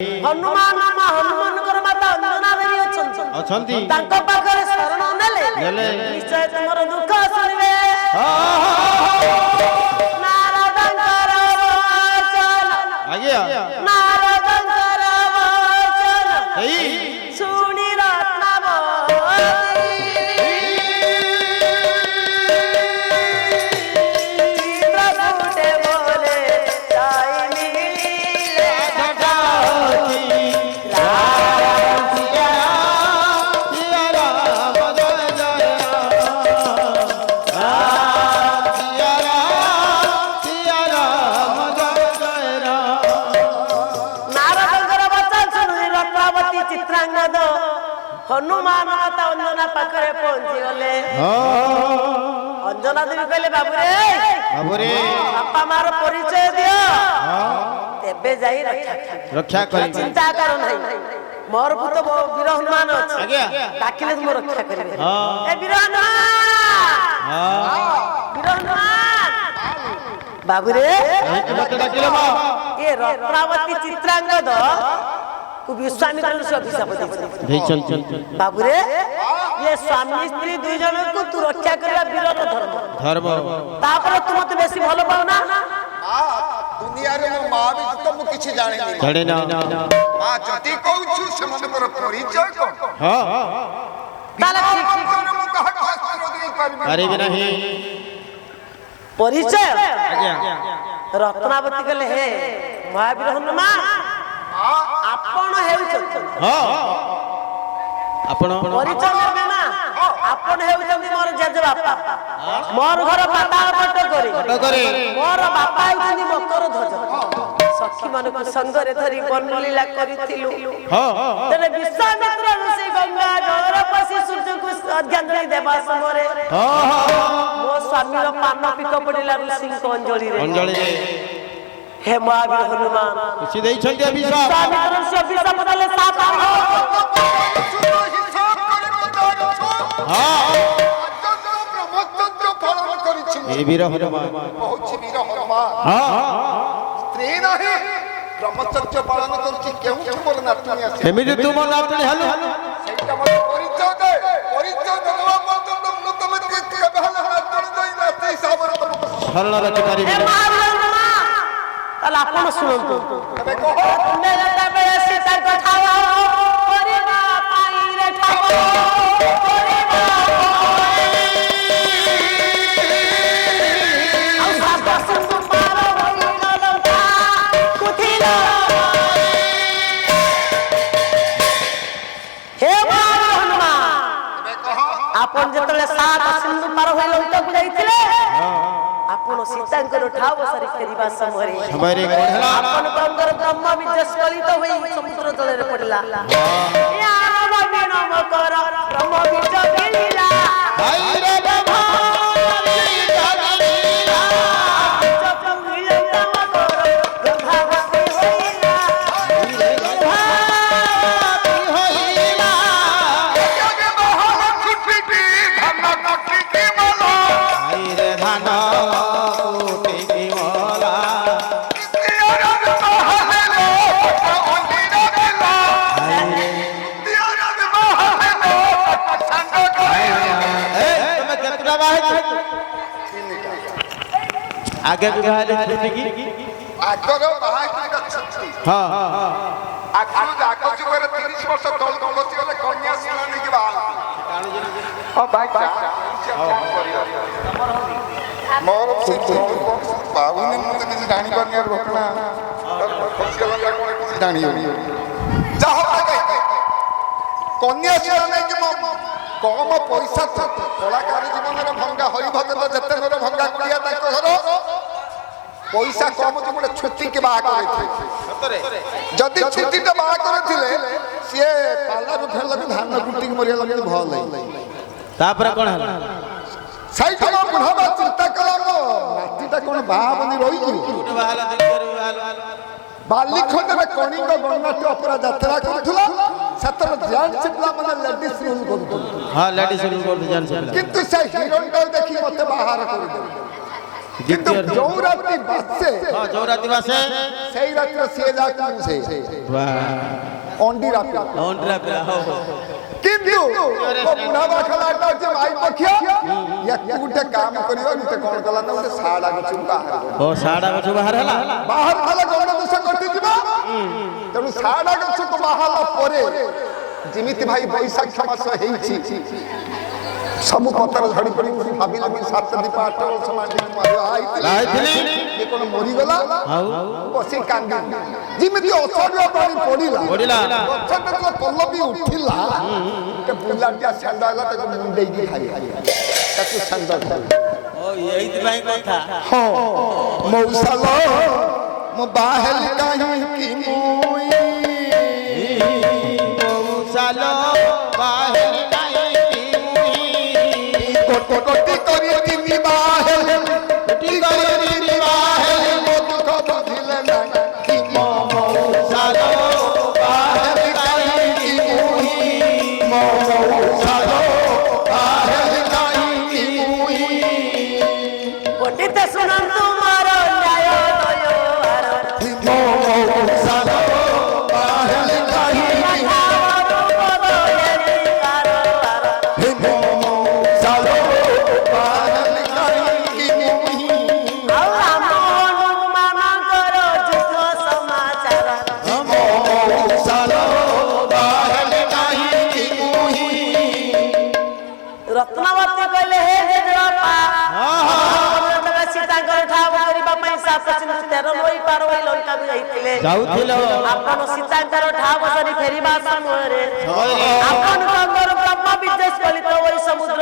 हनुमान हनुमान माता अंजना देवी अछंती तांको पाखरे शरण नेले निश्चय तुमर दुख सुनिबे नारदंकर वचन आज्ञा नारदंकर वचन सुनि हनुमान माता अंजना पाखरे पहुंची गले अंजना देवी कहले बाबू रे बापा मार परिचय दियो तेबे जाई रक्षा करी चिंता करो नहीं मोर पुत वीर हनुमान अछि आज्ञा डाकिले तुम रक्षा करिवे ए वीर हनुमान वीर हनुमान बाबू रे डाकिले मा ए रत्नावती चित्रांगद विश्वामित्र से अभिशाप दे चल बाबू रे ये स्वामी स्त्री दुई जन को तू रक्षा करबा वीरर धर्म तापर तू मते बेसी भलो पाउ ना दुनिया रे मो मां भी तो मु किछि जाने ना मां जति कहू छु से मन पर परिचय को हां ताला मु कह शास्त्र दे पारबी अरे भी नहीं परिचय आज्ञा रत्नावती कहले हे महावीर हनुमान आपण हेउछन आपण परिचय करबे ना आपण हेउछन मोर जेजे बापा मोर घर पाताल पट करे मोर बापा हेउछन मकर ध्वज सखी मन को संगरे धरी बनलीला करिथिलु तने विश्वामित्र ऋषि गंगा जर पसी सूर्य को अर्घ्यांजलि देबा समरे मो स्वामी रो पान पिक पडिला ऋषि को अंजलि रे हे महावीर हनुमान किछि देई छथि अभिशाप स्वामी से अभिशाप देले साथ हिसाब करे बताओ छो ब्रह्मचर्य पालन करि छि ए वीर हनुमान बहुत वीर हनुमान स्त्री नाही ब्रह्मचर्य पालन करि छि केहू मोर नातनी आसे एमिति तुम नातनी हलु सेटा मत परिचय देवा पर्यंत मु तमे केबे हल नातनी दई नाते हिसाब रे शरण रखि पारिबे ताला आपण सुनंतु तबे कहो तुमे तबे सीता कथावा परिबा पाई रे ठाको परिबा औ साबा सुंदर मारो होइना लंका कुथिला हे महावीर हनुमान तबे कहो आपण जतले सात सिंधु पार होई लंका को जाईथिले आपण सीतांकर ठाव सरी फेरिबा समरे हमारे कोढला आपण कंगर ब्रह्म विजस कलित होई समुद्र जल रे पडला या नवीन मकर ब्रह्म विज गेलीला हाय रे भवानी जगलीला जब मिलन मकर गंधावती होइला रे गंधावती होइला के बहन छुट्टी धन नटी के बोलो हाय रे धान कोटि की मोला तियारन महल लो ओनी रगला तियारन महल लो संग गए ए तुम केतरा बाहे आगे भी बाहे छुटी की आगर बाहा की छुट्टी हां आखिर जाको जुगर 30 वर्ष तल बसी गले कन्या सिलानी के बाहा ओ भाई मोर बाबू ने मुझे किसी जानी करने रोकना खुशी लगा किसी जानी हो जाओ आगे कन्या सिलानी के कम पैसा कलाकार जीवन रे भंगा हरि भक्त जते घर भंगा कुड़िया ताको घर पैसा कम जो गोटे छुट्टी के बाहा करे जदि छुट्टी तो बाहा करे सी पाला उठे लगे धान गुटी मरिया लगे भल तापर कोन हला सही ठमा बुढ़ावा चिंता कला को नातीटा कोन बाहा बनी रही छु बाहला दिन कर बाली खंड में कणिंग गंगाटी अपरा यात्रा करथुला सतर ध्यान सिपला माने लेडीज रूम करथुला हां लेडीज रूम कर जान से किंतु से हीरोइन को देखि मते बाहर कर दे কিন্তু ଯୋଉ ରାତି ବାସେ ହଁ ଯୋଉ ରାତି ବାସେ ସେଇ ରାତିରେ ସିଏ ଯାକୁ ସେ ଅଣ୍ଡି ରାତି କିନ୍ତୁ ବୁଢା ବାଖାଲାଟା ହଉଛି ମାଇ ପକ୍ଷିଆ ୟାକୁ ଗୋଟେ କାମ କରିବ ଗୋଟେ କଣ କଲା ନା ଗୋଟେ ଶାଢା ଗଛକୁ ବାହାର ହେଲା ବାହାର କଲେ ଗଣ୍ଡ ଦୋଷ କଟିଯିବ ତେଣୁ ଶାଢା ଗଛକୁ ବାହାରିଲା ପରେ ଯେମିତି ଭାଇ ବୈଶାଖ ମାସ ହେଇଛି ସବୁ ପତ୍ର ଝଡି ପଡି ଭାବିଲେ ବି 7 ଦୀପ 8 ବର୍ଷ ମାଟି କଣ ମରିଗଲା ବସି କାନ୍ଦି ଯେମିତି ଅସହ୍ୟ ପାଣି ପଡିଲା ଗଛଟା ପଲ୍ଲବୀ ଉଠିଲା ଗୋଟେ ବୁଲାଟିଆ ଷେଣ୍ଢ ହେଲା ତାକୁ ମୁଣ୍ଡେଇକି ଖାଇଲା ତାକୁ ଷେଣ୍ଢ ଏଇଥିପାଇଁ କଥା ହଁ ମଉସାଲ ମୋ ବାହେଲ କାହିଁକି ମୁଇ ମଉସାଲ ବାହେଲ কোটি করি তিনি বাহেল কোটি করি তিনি বাহেল মো দুঃখ বুঝিলে না কি মৌসালো বাহেল কাহিনী মুহি মৌসালো বাহেল কাহিনী মুহি পণ্ডিত শুনন্তু মার ন্যায় দয়ার মৌসালো বাহেল কাহিনী ରତ୍ନବତୀ କହିଲେ ହେ ଜେଜେବାପା ସୀତାଙ୍କର ଠାବ କରିବା ପାଇଁ 713 ନଈ ପାର ହୋଇ ଲଙ୍କାକୁ ଯାଇଥିଲେ ଆପଣ ସୀତାଙ୍କର ଠାବ ଧରି ଫେରିବା ସମୟରେ ଆପଣଙ୍କର ବ୍ରହ୍ମ ବିଦ୍ବେଷ କଳିତ ହୋଇ ସମୁଦ୍ର